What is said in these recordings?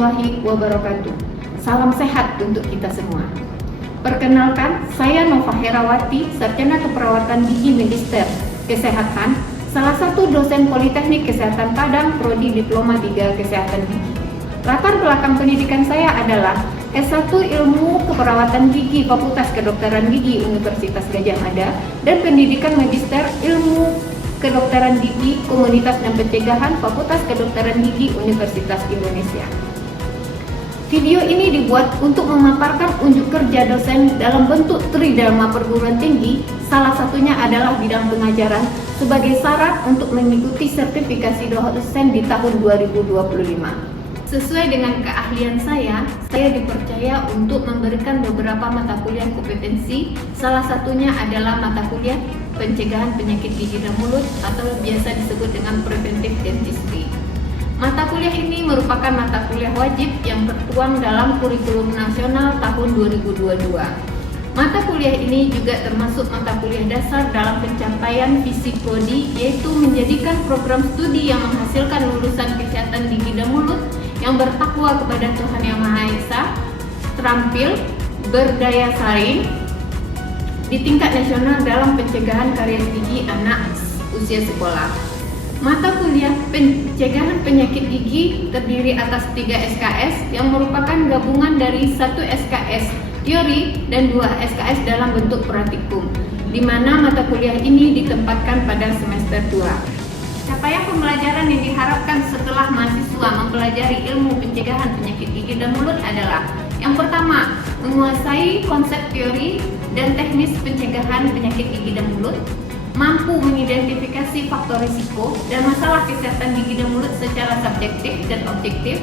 warahmatullahi wabarakatuh. Salam sehat untuk kita semua. Perkenalkan, saya Nova Herawati, Sarjana Keperawatan Gigi Magister Kesehatan, salah satu dosen Politeknik Kesehatan Padang, Prodi Diploma 3 Kesehatan Gigi. Latar belakang pendidikan saya adalah S1 Ilmu Keperawatan Gigi Fakultas Kedokteran Gigi Universitas Gadjah Mada dan pendidikan Magister Ilmu Kedokteran Gigi Komunitas dan Pencegahan Fakultas Kedokteran Gigi Universitas Indonesia. Video ini dibuat untuk memaparkan unjuk kerja dosen dalam bentuk tridharma perguruan tinggi, salah satunya adalah bidang pengajaran sebagai syarat untuk mengikuti sertifikasi dosen di tahun 2025. Sesuai dengan keahlian saya dipercaya untuk memberikan beberapa mata kuliah kompetensi, salah satunya adalah mata kuliah pencegahan penyakit gigi dan mulut atau biasa disebut dengan preventive dentistry. Mata kuliah ini merupakan mata kuliah wajib yang tertuang dalam kurikulum nasional tahun 2022. Mata kuliah ini juga termasuk mata kuliah dasar dalam pencapaian visi prodi, yaitu menjadikan program studi yang menghasilkan lulusan kesehatan gigi dan mulut yang bertakwa kepada Tuhan Yang Maha Esa, terampil, berdaya saing di tingkat nasional dalam pencegahan karies gigi anak usia sekolah. Mata kuliah pencegahan penyakit gigi terdiri atas 3 SKS yang merupakan gabungan dari 1 SKS teori dan 2 SKS dalam bentuk praktikum, di mana mata kuliah ini ditempatkan pada semester 2. Capaian pembelajaran yang diharapkan setelah mahasiswa mempelajari ilmu pencegahan penyakit gigi dan mulut adalah: yang pertama, menguasai konsep teori dan teknis pencegahan penyakit gigi dan mulut, mampu mengidentifikasi faktor risiko dan masalah kesehatan gigi dan mulut secara subjektif dan objektif,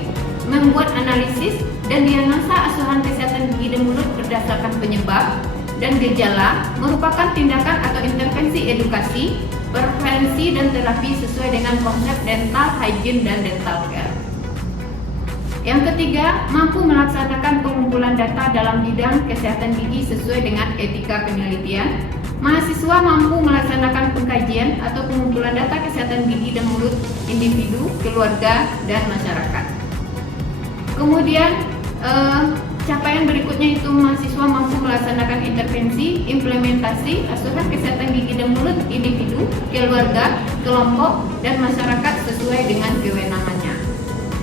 membuat analisis dan diagnosa asuhan kesehatan gigi dan mulut berdasarkan penyebab dan gejala, merupakan tindakan atau intervensi edukasi, prevensi dan terapi sesuai dengan konsep dental hygiene dan dental care. Yang ketiga, mampu melaksanakan pengumpulan data dalam bidang kesehatan gigi sesuai dengan etika penelitian. Mahasiswa mampu melaksanakan pengkajian atau pengumpulan data kesehatan gigi dan mulut individu, keluarga, dan masyarakat. Kemudian, capaian berikutnya itu mahasiswa mampu melaksanakan intervensi, implementasi asuhan kesehatan gigi dan mulut individu, keluarga, kelompok, dan masyarakat sesuai dengan kewenangannya.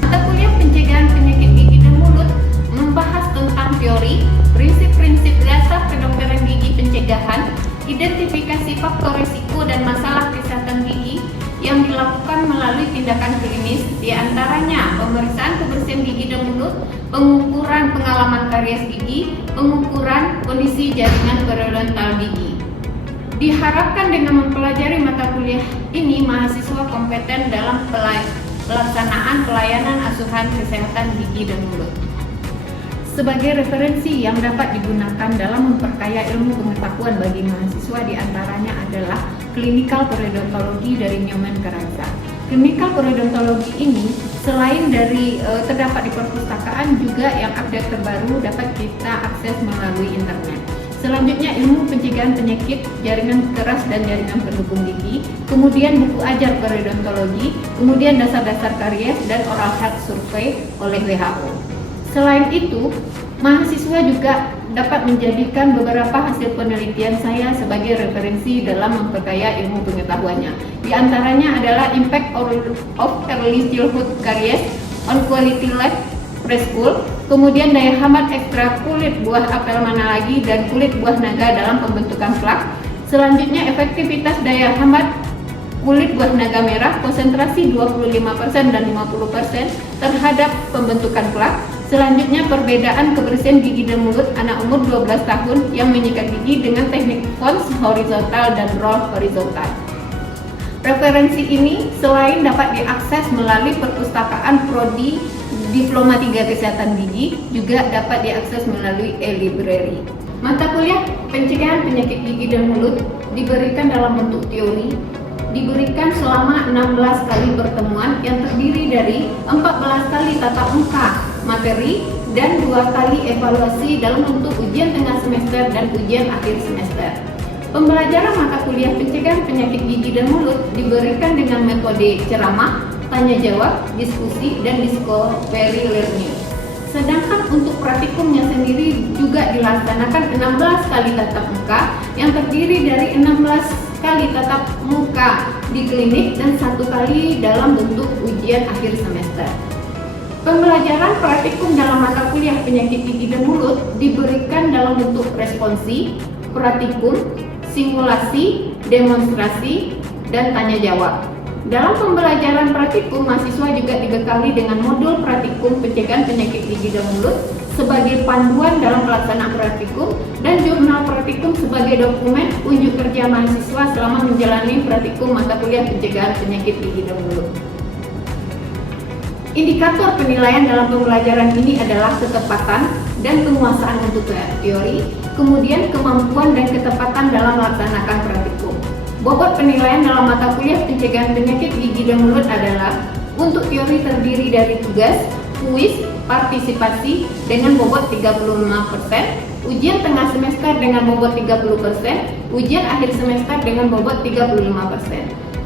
Mata kuliah pencegahan penyakit gigi dan mulut membahas tentang teori, prinsip-prinsip dasar kedokteran gigi pencegahan, identifikasi faktor risiko dan masalah kesehatan gigi yang dilakukan melalui tindakan klinis, diantaranya pemeriksaan kebersihan gigi dan mulut, pengukuran pengalaman karies gigi, pengukuran kondisi jaringan periodontal gigi. Diharapkan dengan mempelajari mata kuliah ini, mahasiswa kompeten dalam pelaksanaan pelayanan asuhan kesehatan gigi dan mulut. Sebagai referensi yang dapat digunakan dalam memperkaya ilmu pengetahuan bagi mahasiswa diantaranya adalah Clinical Periodontology dari Nyoman Karansa. Clinical Periodontology ini selain dari terdapat di perpustakaan, juga yang update terbaru dapat kita akses melalui internet. Selanjutnya ilmu pencegahan penyakit jaringan keras dan jaringan pendukung gigi, kemudian buku ajar periodontologi, kemudian dasar-dasar karies dan oral health survey oleh WHO. Selain itu, mahasiswa juga dapat menjadikan beberapa hasil penelitian saya sebagai referensi dalam memperkaya ilmu pengetahuannya. Di antaranya adalah Impact of Early Childhood Caries on Quality Life Preschool, kemudian daya hambat ekstra kulit buah apel mana lagi dan kulit buah naga dalam pembentukan plak. Selanjutnya efektivitas daya hambat kulit buah naga merah, konsentrasi 25% dan 50% terhadap pembentukan plak. Selanjutnya perbedaan kebersihan gigi dan mulut anak umur 12 tahun yang menyikat gigi dengan teknik Fons horizontal dan roll horizontal. Referensi ini selain dapat diakses melalui perpustakaan Prodi Diploma 3 Kesehatan Gigi, juga dapat diakses melalui e-library. Mata kuliah pencegahan penyakit gigi dan mulut diberikan dalam bentuk teori, diberikan selama 16 kali pertemuan yang terdiri dari 14 kali tatap muka materi dan 2 kali evaluasi dalam bentuk ujian tengah semester dan ujian akhir semester. Pembelajaran mata kuliah pencegahan penyakit gigi dan mulut diberikan dengan metode ceramah, tanya jawab, diskusi, dan discovery learning. Sedangkan untuk praktikumnya sendiri juga dilaksanakan 16 kali tatap muka yang terdiri dari 16 kali tatap muka di klinik dan 1 kali dalam bentuk ujian akhir semester. Pembelajaran praktikum dalam mata kuliah penyakit gigi dan mulut diberikan dalam bentuk responsi, praktikum, simulasi, demonstrasi, dan tanya jawab. Dalam pembelajaran praktikum, mahasiswa juga dibekali dengan modul praktikum pencegahan penyakit gigi dan mulut sebagai panduan dalam pelaksanaan praktikum dan jurnal praktikum sebagai dokumen unjuk kerja mahasiswa selama menjalani praktikum mata kuliah pencegahan penyakit gigi dan mulut. Indikator penilaian dalam pembelajaran ini adalah ketepatan dan penguasaan untuk teori, kemudian kemampuan dan ketepatan dalam melaksanakan praktikum. Bobot penilaian dalam mata kuliah pencegahan penyakit gigi dan mulut adalah untuk teori terdiri dari tugas, kuis, partisipasi dengan bobot 35%, ujian tengah semester dengan bobot 30%, ujian akhir semester dengan bobot 35%.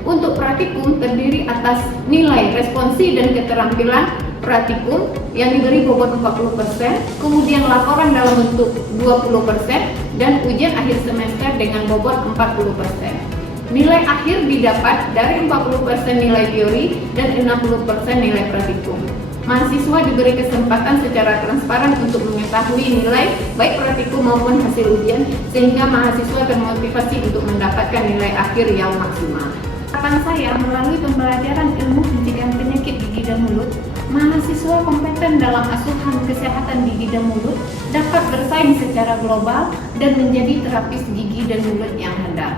Untuk praktikum terdiri atas nilai responsi dan keterampilan praktikum yang diberi bobot 40%, kemudian laporan dalam bentuk 20% dan ujian akhir semester dengan bobot 40%. Nilai akhir didapat dari 40% nilai teori dan 60% nilai praktikum. Mahasiswa diberi kesempatan secara transparan untuk mengetahui nilai baik praktikum maupun hasil ujian sehingga mahasiswa termotivasi untuk mendapatkan nilai akhir yang maksimal. Harapan saya melalui pembelajaran ilmu pencegahan penyakit gigi dan mulut, mahasiswa kompeten dalam asuhan kesehatan gigi dan mulut dapat bersaing secara global dan menjadi terapis gigi dan mulut yang handal.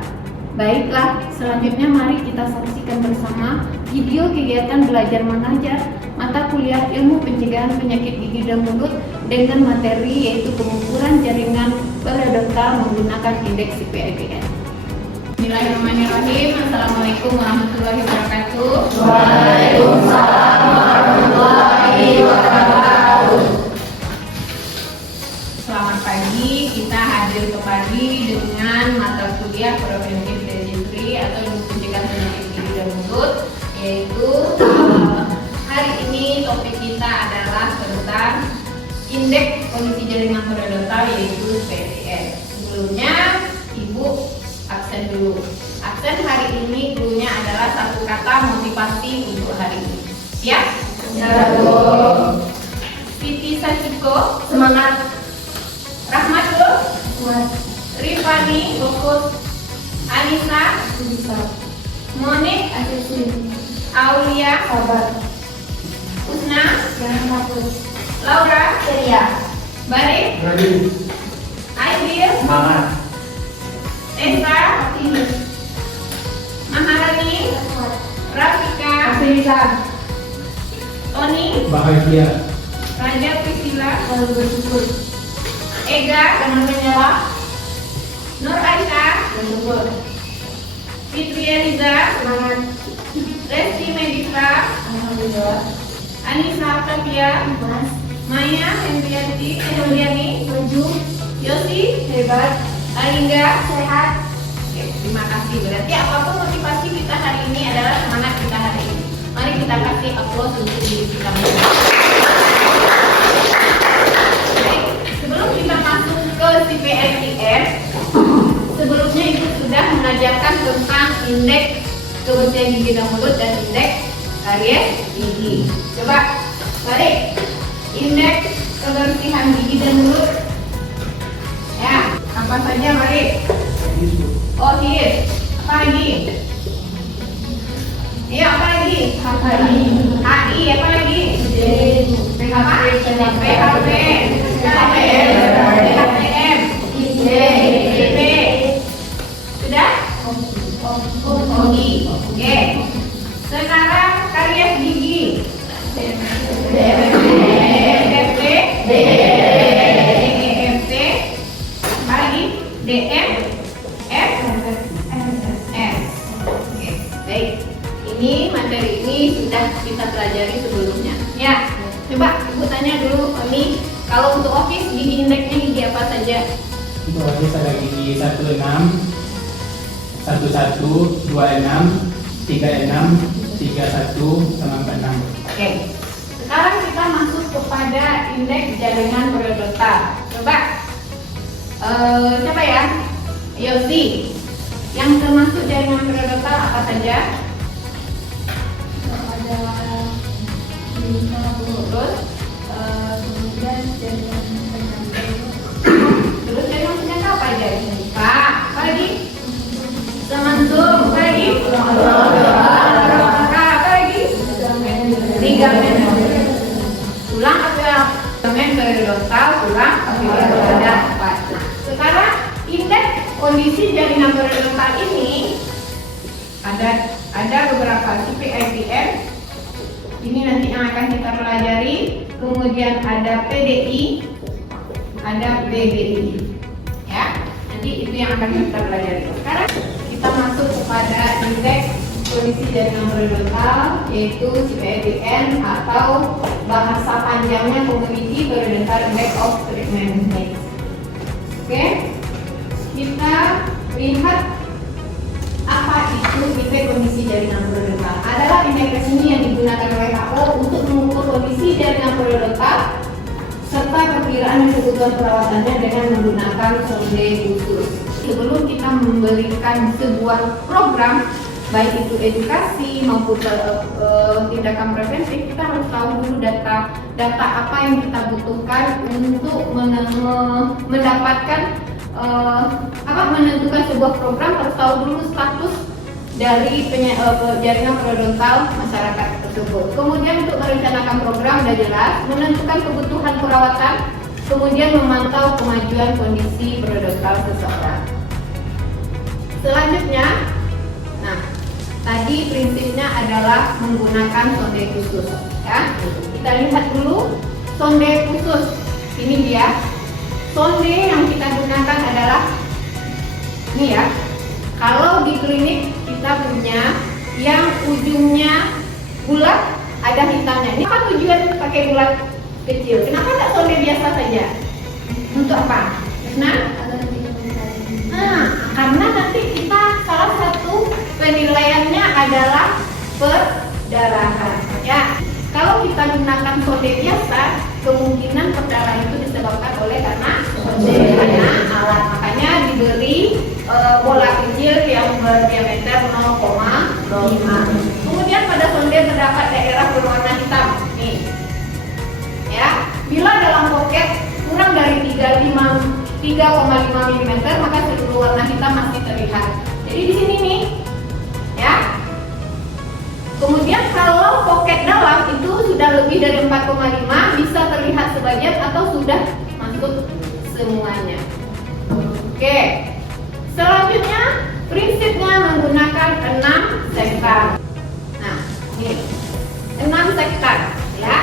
Baiklah, selanjutnya mari kita saksikan bersama video kegiatan belajar mengajar mata kuliah ilmu pencegahan penyakit gigi dan mulut dengan materi yaitu pengukuran jaringan periodontal menggunakan indeks CPIPN. Bismillahirrahmanirrahim. Assalamualaikum warahmatullahi wabarakatuh. Waalaikumsalam warahmatullahi wabarakatuh. Selamat pagi, kita hadir kembali dengan mata kuliah preventive dentistry atau ilmu pencegahan penyakit gigi dan mulut, yaitu hari ini topik kita adalah tentang indeks kondisi jaringan periodontal yaitu CPIPN. Sebelumnya Ibu absen dulu. Absen hari ini dulunya adalah satu kata motivasi untuk hari ini. Siap? Siap. Siti Sachiko, Semangat. Rahmatul, Kuat. Rifani, Fokus. Anissa, Bisa. Monik, Asisten. Aulia, Sabar. Usna, Jangan takut. Laura, Ceria. Barik, Ready. Aidil, Semangat. Esa, Optimis. Maharani, Kuat. Rafika, Kesehatan. Tony, Bahagia. Raja Priscila, Selalu bersyukur. Ega, Jangan menyerah. Nur Aisyah, Bersyukur. Fitri Eliza, Semangat. Resti Meditra, Alhamdulillah. Anissa Octavia, Mas. Maya Hendriani, Maju. Yosi, Hebat. Alingga. Sehat. Oke, terima kasih. Berarti apapun motivasi kita hari ini adalah semangat kita hari ini. Mari kita kasih aplaus untuk diri kita masing-masing. Baik, sebelum kita masuk ke CPIPN, sebelumnya Ibu sudah mengajarkan tentang indeks kebersihan gigi dan mulut dan indeks karies gigi. Coba balik. Indeks kebersihan gigi dan mulut. Ya, apa saja mari? Oh, here. Apa lagi? Iya, apa lagi? HI, apa lagi? Apa? PHP, PHPM, IP. Sudah? OGI. Oke. Sekarang karies gigi. DFT, DEFT, apa lagi? DM, F, S. Oke, baik. Ini materi ini sudah kita pelajari sebelumnya. Ya, coba Ibu tanya dulu Oni, kalau untuk office gigi indeksnya gigi apa saja? Untuk habis ada gigi 16, 11, 26, 36, 31, sama 46. Oke. Sekarang kita masuk kepada indeks jaringan periodontal. Coba siapa ya? Yosi. Yang termasuk jaringan periodontal apa saja? Ada lima Terus kemudian jaringan terus jaringan penyangga apa aja? Pak, apa lagi? Sementum, apa lagi? Apa lagi? Ligamen tulang atau ligamen periodontal tulang ada empat. Nah, sekarang indeks kondisi jaringan periodontal ini ada beberapa CPIPM. Ini nanti yang akan kita pelajari. Kemudian ada PDI, ada PBI. Ya, nanti itu yang akan kita pelajari. Sekarang kita masuk kepada indeks kondisi jaringan periodontal, yaitu CPIPM atau bahasa panjangnya Community Periodontal Index of Treatment Needs. Oke, kita lihat apa itu indeks kondisi jaringan periodontal. Adalah indeks resmi yang digunakan WHO untuk mengukur kondisi jaringan periodontal serta perkiraan dan kebutuhan perawatannya dengan menggunakan sonde khusus. Sebelum kita memberikan sebuah program, baik itu edukasi maupun tindakan preventif, kita harus tahu dulu data apa yang kita butuhkan untuk mendapatkan menentukan sebuah program. Harus tahu dulu status dari jaringan periodontal masyarakat tersebut. Kemudian untuk merencanakan program sudah jelas, menentukan kebutuhan perawatan, kemudian memantau kemajuan kondisi periodontal seseorang. Selanjutnya, nah tadi prinsipnya adalah menggunakan sonde khusus. Ya, kita lihat dulu sonde khusus. Ini dia. Sonde yang kita gunakan adalah ini ya. Kalau di klinik kita punya yang ujungnya bulat ada hitamnya. Ini apa tujuan pakai bulat kecil? Kenapa tidak sonde biasa saja? Untuk apa? Karena nanti kita salah satu penilaiannya adalah perdarahan. Ya, kalau kita gunakan sonde biasa, kemungkinan perdarahan itu disebabkan oleh karena alat. Makanya diberi bola kecil yang berdiameter 0,5. Kemudian pada sonde terdapat daerah berwarna hitam. Nih, ya, bila dalam poket kurang dari 3,5 mm, maka seluruh warna hitam masih terlihat. Jadi di sini nih, ya. Kemudian kalau poket dalam itu sudah lebih dari 4,5, bisa terlihat sebagian atau sudah masuk semuanya. Oke. Selanjutnya prinsipnya menggunakan 6 sektan. Nah, ini 6 sektan, ya.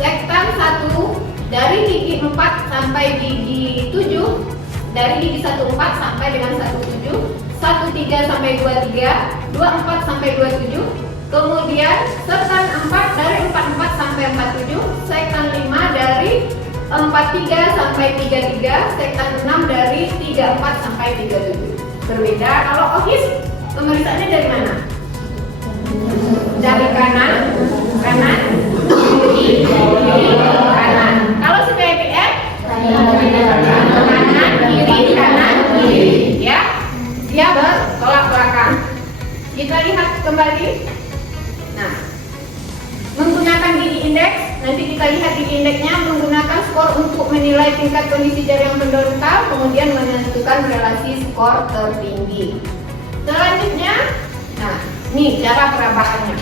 Sektan 1 dari gigi 4 sampai gigi 7, dari gigi 14 sampai dengan 17, 13 sampai 23, 24 sampai 27. Kemudian sektan 4 dari 44 sampai 47, sektan 5 dari 43 sampai 33, sektan 6 dari 34 sampai 37. Berbeda. Kalau OHIS pemeriksaannya dari mana? Dari kanan, kiri, kanan. Kalau CPIPM kanan, kiri, ya. Dia bertolak belakang. Kita lihat kembali. Nah, menggunakan gigi indeks, nanti kita lihat gigi indeksnya menggunakan skor untuk menilai tingkat kondisi jaringan periodontal, kemudian menentukan relasi skor tertinggi. Selanjutnya, nah, ini cara perabaannya.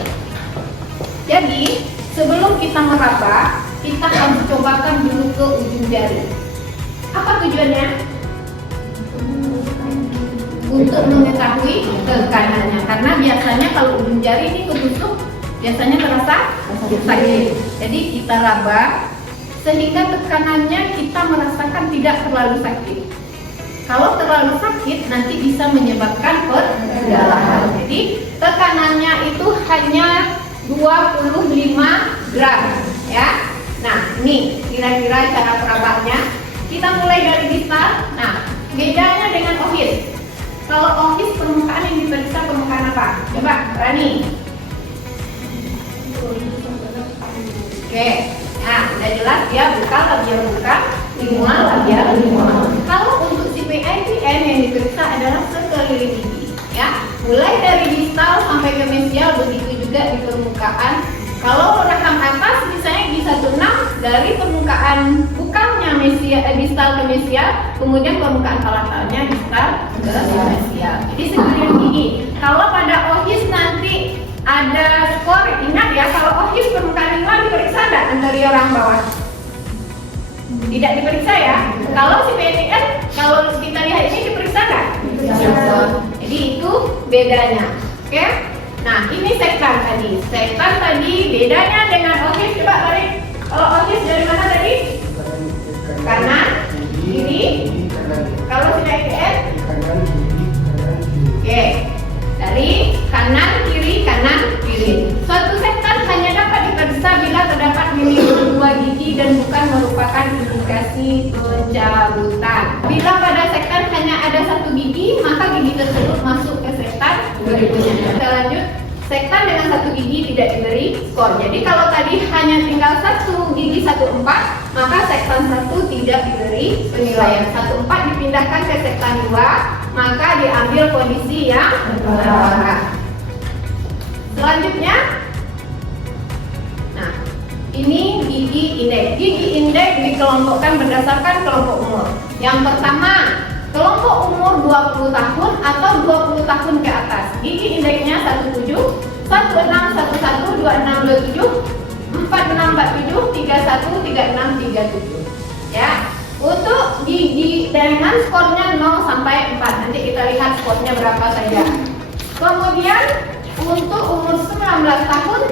Jadi, sebelum kita meraba, kita harus cobakan dulu ke ujung jari. Apa tujuannya? Untuk mengetahui tekanannya, karena biasanya kalau ujung jari ini ketusuk biasanya terasa sakit. Jadi kita raba sehingga tekanannya kita merasakan tidak terlalu sakit. Kalau terlalu sakit nanti bisa menyebabkan perdarahan. Jadi tekanannya itu hanya 25 gram, ya. Nah, ini kira-kira cara perabahnya. Kita mulai dari distal. Nah, bedanya dengan OHIS. Kalau OHIS permukaan yang diperiksa permukaan apa? Coba, Rani. Oke, mual, labial, mual. Kalau untuk si PITN yang diperiksa adalah sekeliling gigi, ya, mulai dari distal sampai ke mesial, begitu juga di permukaan. Kalau rekam atas misalnya di 16 dari permukaan bukannya distal ke mesial, kemudian permukaan palatalnya distal ke mesial. Jadi sekeliling gigi. Kalau pada OHIS nanti ada skor, ingat ya, kalau OHIS permukaan 5 diperiksa enggak anterior yang bawah? Tidak diperiksa ya. Kalau si PTN, kalau kita lihat ini diperiksa enggak? Jadi itu bedanya. Oke? Nah, ini sektan tadi. Sektan tadi bedanya dengan OHIS, coba tarik. Kalau OHIS dari mana tadi? Kanan, kiri. Kalau si PTN? Oke. Dari kanan, kiri, kanan, kiri. Suatu sektan hanya dapat diperiksa bila terdapat minimal 2 gigi dan bukan merupakan indikasi pencabutan. Bila pada sektan hanya ada 1 gigi, maka gigi tersebut masuk ke sektan berikutnya. Kita lanjut. Sektan dengan 1 gigi tidak diberi skor. Jadi kalau tadi hanya tinggal 1 gigi 1/4, maka sektan 1 tidak diberi penilaian. 1/4 dipindahkan ke sektan 2, maka diambil kondisi yang berbeda. Selanjutnya, nah ini gigi indeks. Gigi indeks dikelompokkan berdasarkan kelompok umur. Yang pertama, kelompok umur 20 tahun atau 20 tahun ke atas. Gigi indeksnya 17, 16, 11, 26, 27, 46, 47, 31, 36, 37. Ya. Untuk gigi dengan skornya 0 sampai 4. Nanti kita lihat skornya berapa saja. Kemudian untuk umur 19 tahun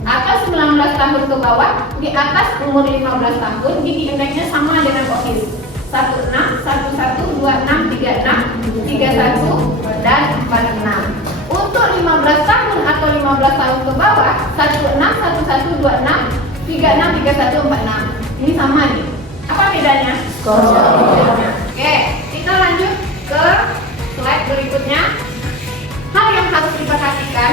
atau 19 tahun ke bawah, di atas umur 15 tahun, gigi indeksnya sama dengan OHIS. 16, 11, 26, 36, 31, dan 46. Untuk 15 tahun atau 15 tahun ke bawah, 16, 11, 26, 36, 31, 46. Ini sama nih. Apa bedanya? Skor. Oke, kita lanjut ke slide berikutnya. Hal yang harus diperhatikan,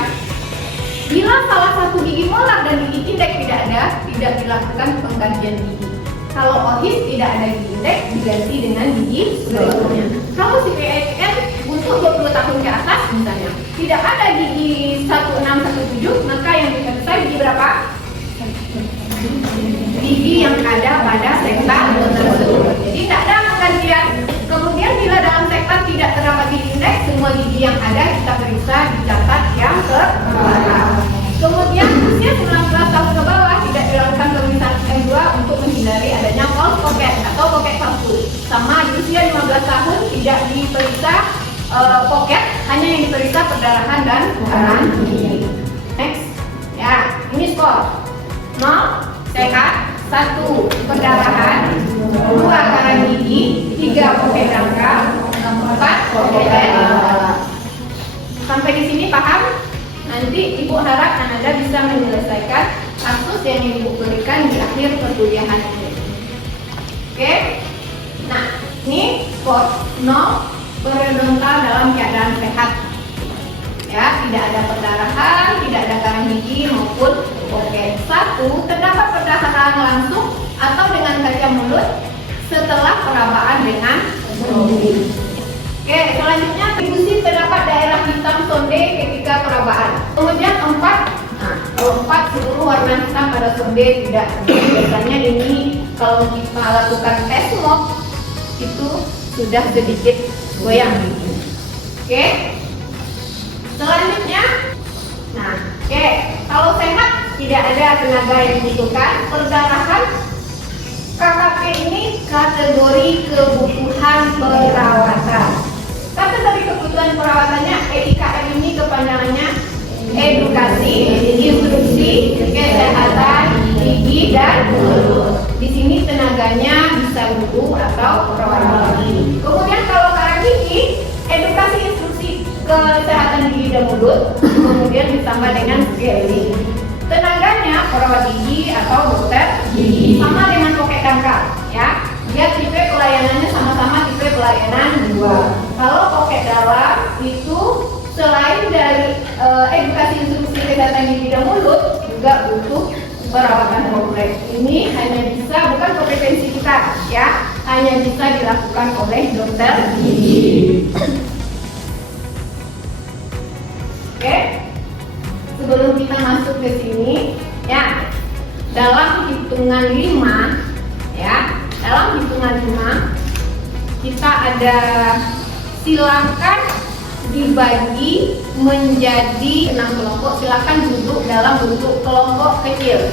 bila salah satu gigi molar dan gigi indeks tidak ada, tidak dilakukan penggantian gigi. Kalau OHIS tidak ada gigi indeks, diganti dengan gigi berikutnya. Kalau si PITN untuk 20 tahun ke atas misalnya, tidak ada gigi 16, 17, maka yang diperiksa gigi berapa? Gigi yang ada pada sektan tersebut. Jadi tidak ada penggantian. Kemudian bila dalam sektan tidak terdapat gigi indeks, semua gigi yang ada kita periksa, dicatat yang ke bawah. Kemudian usia 19 tahun ke bawah tidak dilakukan pemeriksaan M2 untuk menghindari adanya false pocket atau pocket palsu. Sama di usia 15 tahun tidak diperiksa pocket, hanya yang diperiksa perdarahan dan tekanan gigi. Next, ya ini skor 0 sehat, 1 perdarahan, 2 karang gigi, 3 pocket dangkal, 4 pocket. Sampai di sini paham? Nanti Ibu harap Anda bisa menyelesaikan kasus yang Ibu berikan di akhir perkuliahan ini. Oke? Nah, ini skor 0 periodontal dalam keadaan sehat. Ya, tidak ada perdarahan, tidak ada karang gigi maupun pocket. 1, terdapat perdarahan langsung atau dengan kaca mulut setelah perabaan dengan sonde. Oke, selanjutnya distribusi terdapat daerah hitam sonde ketika perabaan. Kemudian 4, nah kalau 4 seluruh warna hitam pada sonde tidak. Biasanya ini kalau kita lakukan tes mock itu sudah sedikit goyang gigi. Oke. Selanjutnya, nah, oke, kalau sehat tidak ada tenaga yang dibutuhkan. Perdarahan KKP ini kategori kebutuhan perawatan. Kategori kebutuhan perawatannya EIKM ini kepanjangannya edukasi, instruksi, kesehatan, gigi dan mulut. Di sini tenaganya bisa guru atau perawat gigi. Kemudian kalau karang gigi, edukasi, instruksi, kesehatan gigi dan mulut, kemudian ditambah dengan scaling. Tenaganya perawat gigi atau dokter gigi, sama dengan pocket dangkal, ya. Dia tipe pelayanannya sama-sama tipe pelayanan 2. Kalau pocket dalam itu selain dari edukasi, instruksi, kesehatan gigi dan mulut, juga butuh perawatan kompleks. Ini hanya bisa, bukan kompetensi kita, ya. hanya bisa dilakukan oleh dokter gigi. Oke, sebelum kita masuk ke sini, ya, dalam hitungan 5, ya, dalam hitungan 5 kita ada silakan dibagi menjadi 6 kelompok. Silakan duduk dalam bentuk kelompok kecil.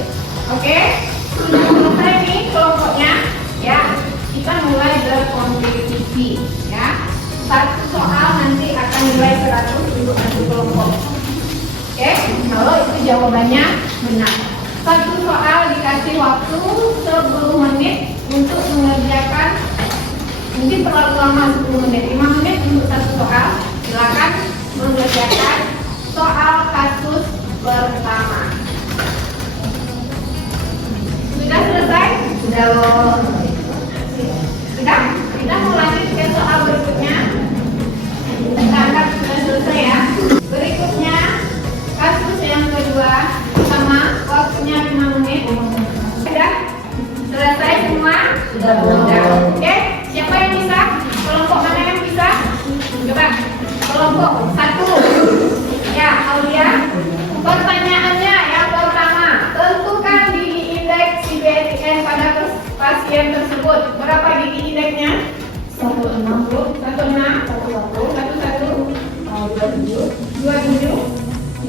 Oke, sudah selesai nih kelompoknya, ya. Kita mulai berkompetisi, ya. Satu soal nanti akan nilai 100 untuk satu kelompok. Oke, kalau itu jawabannya benar. Satu soal dikasih waktu 10 menit untuk mengerjakan. Mungkin terlalu lama 10 menit, 5 menit untuk satu soal. Silakan mengerjakan soal kasus pertama. Sudah selesai? Sudah loh. Sudah? Kita mau lanjut ke soal berikutnya. Kita anggap sudah selesai ya. Berikutnya kasus yang kedua, sama waktunya 5 menit. Sudah? Selesai semua? Sudah. Oke, siapa yang bisa? Kelompok mana yang bisa? Coba. Kelompok 1. Ya, Aulia. Pertanyaannya yang pertama, tentukan gigi indeks CBSIN pada pasien tersebut. Berapa gigi indeksnya? 16, 11, 27,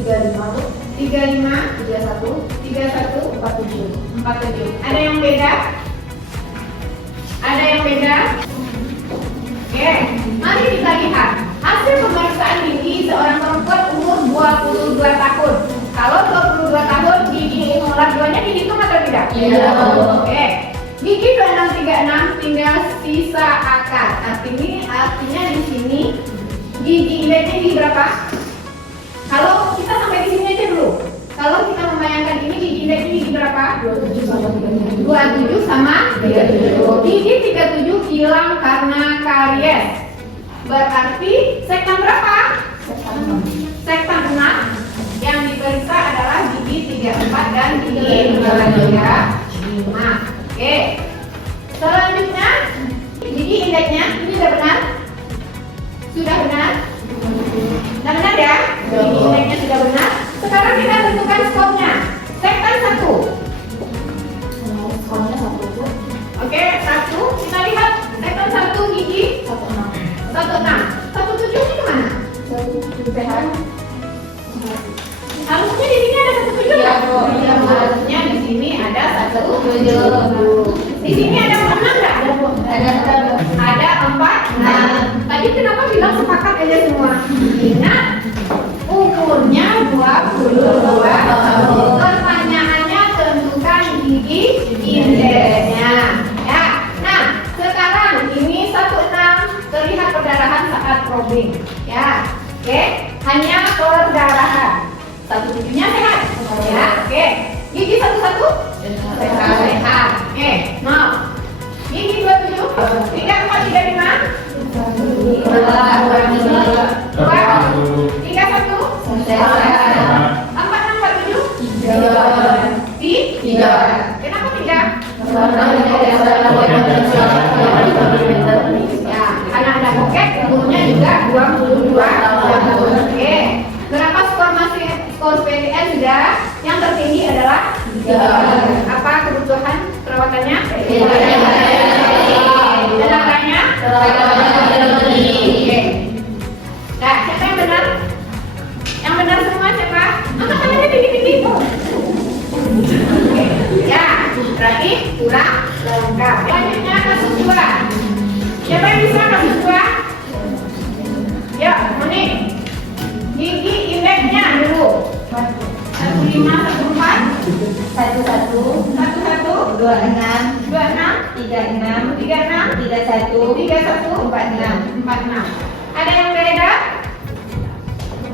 35, 31, 47. Ada yang beda? Ada yang beda? Oke, mari kita lihat hasil pemeriksaan gigi seorang perempuan umur 22 tahun. Kalau 22 tahun gigi molar 2-nya dihitung atau tidak? Iya. Oke. Gigi 2636 tinggal sisa akar. Artinya di sini gigi indeksnya gigi berapa? Kalau kita sampai di sini aja dulu. Kalau kita membayangkan ini gigi indeksnya gigi berapa? 27 sama 37. Gigi 37 hilang karena karies. Berarti sektan berapa? Sektan 6. Yang diperiksa adalah gigi 34 dan gigi 35. Oke. Selanjutnya gigi indeksnya ini sudah benar? Sudah benar? Sudah benar ya? Gigi indeksnya sudah benar. Sekarang kita tentukan skornya. Sektan 1. Skornya 1. Oke, 1. Kita lihat sektan 1 gigi 16. 17 ini kemana? 17. Harusnya di sini ada 17 ya? Harusnya di sini ada 17. Di sini ada 6 enggak? Ada 4. Tadi kenapa bilang sepakat aja semua? Ingat, umurnya 22 tahun. Pertanyaannya tentukan gigi indeksnya. Ya. Nah, sekarang ini 16 terlihat perdarahan saat probing. Ya. Oke, hanya perdarahan. 17-nya sehat. Ya, oke. Gigi 11 sehat. Oke, mau. Gigi 27, 34, 35. 31 sehat. 46, 47. 3. Kenapa 3? Ya, karena ada pocket, umurnya juga 22 tahun. Oke. Berapa skor PTN sudah? Yang tertinggi adalah 3. Apa kebutuhan perawatannya? Tenaga. Oke. Nah, siapa yang benar? Yang benar semua siapa? Angkat tangannya tinggi-tinggi. Ya, berarti kurang lengkap. Selanjutnya kasus 2. Siapa yang bisa kasus 2? Ya, Moni. Gigi indeksnya dulu. 15, 14, 11, 26, 36, 46. Ada yang beda?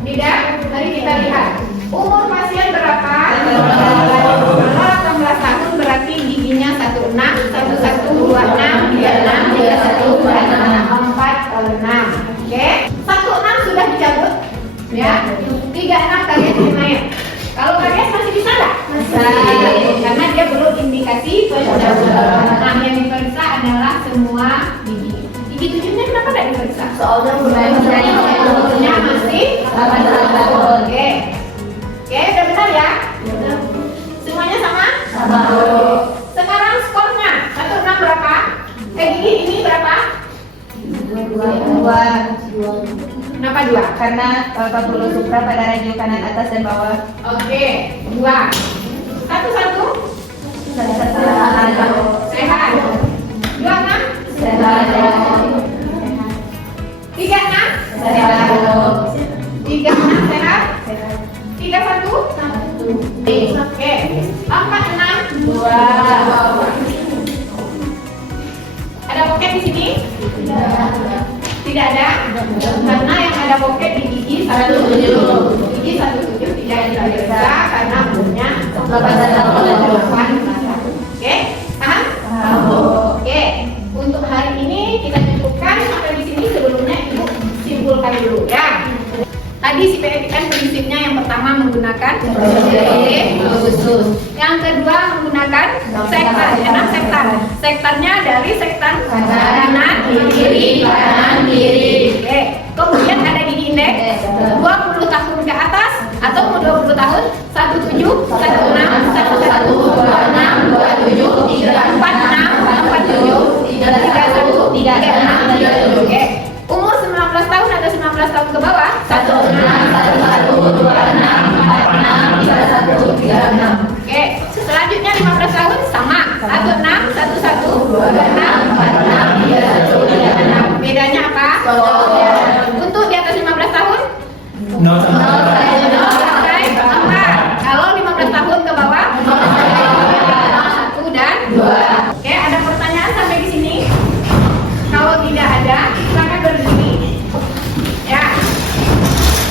Tidak? Mari kita lihat. Umur pasien berapa? 18 tahun berarti giginya 16, 11, 26, 36, 31, 46. Oke. 16 sudah dicabut. Ya. 36 kalian lumayan. Kalau karies masih bisa nggak? Masih. Karena dia belum indikasi pencabutan. Nah, yang diperiksa adalah semua semua gigi. Gigi 7-nya kenapa tidak diperiksa? Soalnya Umurnya masih 8 tahun. Oke, udah benar ya? Semuanya sama? Sekarang skornya 1-6 berapa? Gigi ini berapa? 2. Kenapa 2? Karena Pak Guru Supra pada radio kanan atas dan bawah. Oke, 2. 1-1 sehat. 2-6 3-6 3-6 sehat. 3-1 Oke, 4-6 2. Ada pocket di sini? Tidak ada, karena yang ada pocket di gigi 17. Gigi 17 tidak diperiksa karena umurnya 8 tahun. Oke, paham? Oke, untuk hari ini kita cukupkan sampai di sini. Sebelumnya Ibu simpulkan dulu ya. Tadi si PPN prinsipnya yang pertama menggunakan yang kedua menggunakan sektan. Enak sektan. Sektannya dari sektan kanan kiri. Oke. Kemudian ada gigi indeks 20 tahun ke atas atau mau 20 tahun 17, 16, 11, 26, 27, 46, 47, 31, 36. Oke. Umur 19 tahun atau 19 tahun ke bawah 16, 11, 26, 46, 31, 36. Oke, selanjutnya 15 tahun sama 16, 11, 26, 46, 31, 36. Bedanya apa? Untuk di atas 15 tahun 0 sampai 0 sampai 4. Kalau 15 tahun ke bawah 1 dan 2. Oke, ada pertanyaan sampai di sini? Kalau tidak ada, silakan berdiri. Ya,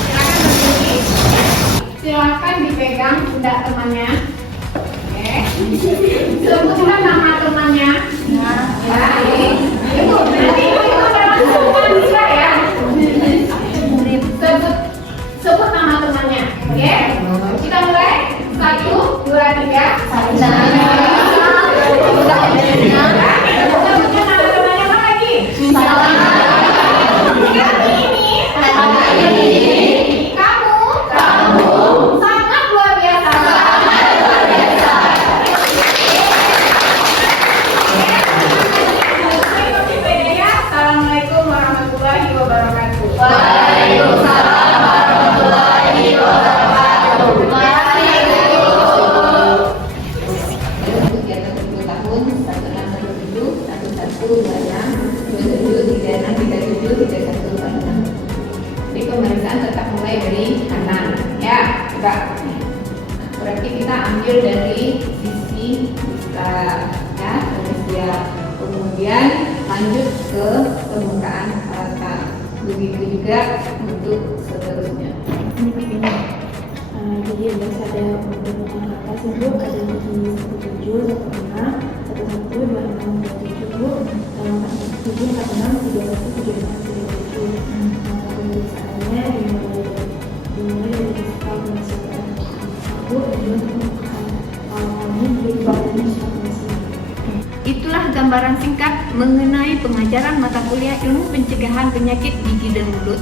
silakan berdiri. Silakan dipegang pundak temannya. Oke. Sebutkan nama temannya. Baik. Ibu, nanti ibu udah langsung bisa ya. Sebut nama temannya. Oke. Kita mulai. 1, 2, 3. Sebutkan nama temannya apa lagi? Kamu sangat luar biasa. Assalamualaikum warahmatullahi wabarakatuh. Waalaikumsalam warahmatullahi wabarakatuh. Kegiatan 10 tahun 1617 1126 27 36 37 31 46. Jadi pemeriksaan tetap mulai dari kanan ya, enggak. Berarti kita ambil dari sisi bisa ya, dia kemudian lanjut ke permukaan rata. Begitu juga untuk seterusnya. Jadi indeks ada permukaan atas ibu ada gigi 17, 16, 11, 26, 27, 47, 46, 31, 76, 37. Pemeriksaannya dimulai dari skala penyesuaian ibu dan permukaan awalnya di bagian syarat. Itulah gambaran singkat mengenai pengajaran mata kuliah ilmu pencegahan penyakit gigi dan mulut.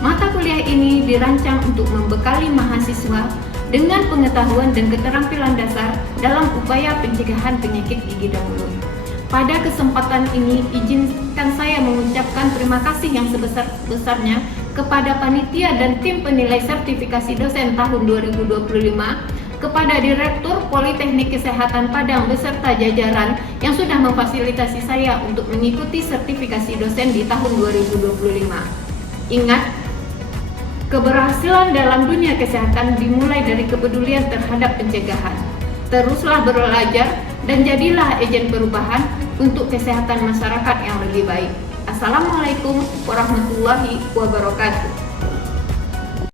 Mata kuliah ini dirancang untuk membekali mahasiswa dengan pengetahuan dan keterampilan dasar dalam upaya pencegahan penyakit gigi dan mulut. Pada kesempatan ini, izinkan saya mengucapkan terima kasih yang sebesar-besarnya kepada panitia dan tim penilai sertifikasi dosen tahun 2025, kepada Direktur Politeknik Kesehatan Padang beserta jajaran yang sudah memfasilitasi saya untuk mengikuti sertifikasi dosen di tahun 2025. Ingat, keberhasilan dalam dunia kesehatan dimulai dari kepedulian terhadap pencegahan. Teruslah belajar dan jadilah agen perubahan untuk kesehatan masyarakat yang lebih baik. Assalamualaikum warahmatullahi wabarakatuh.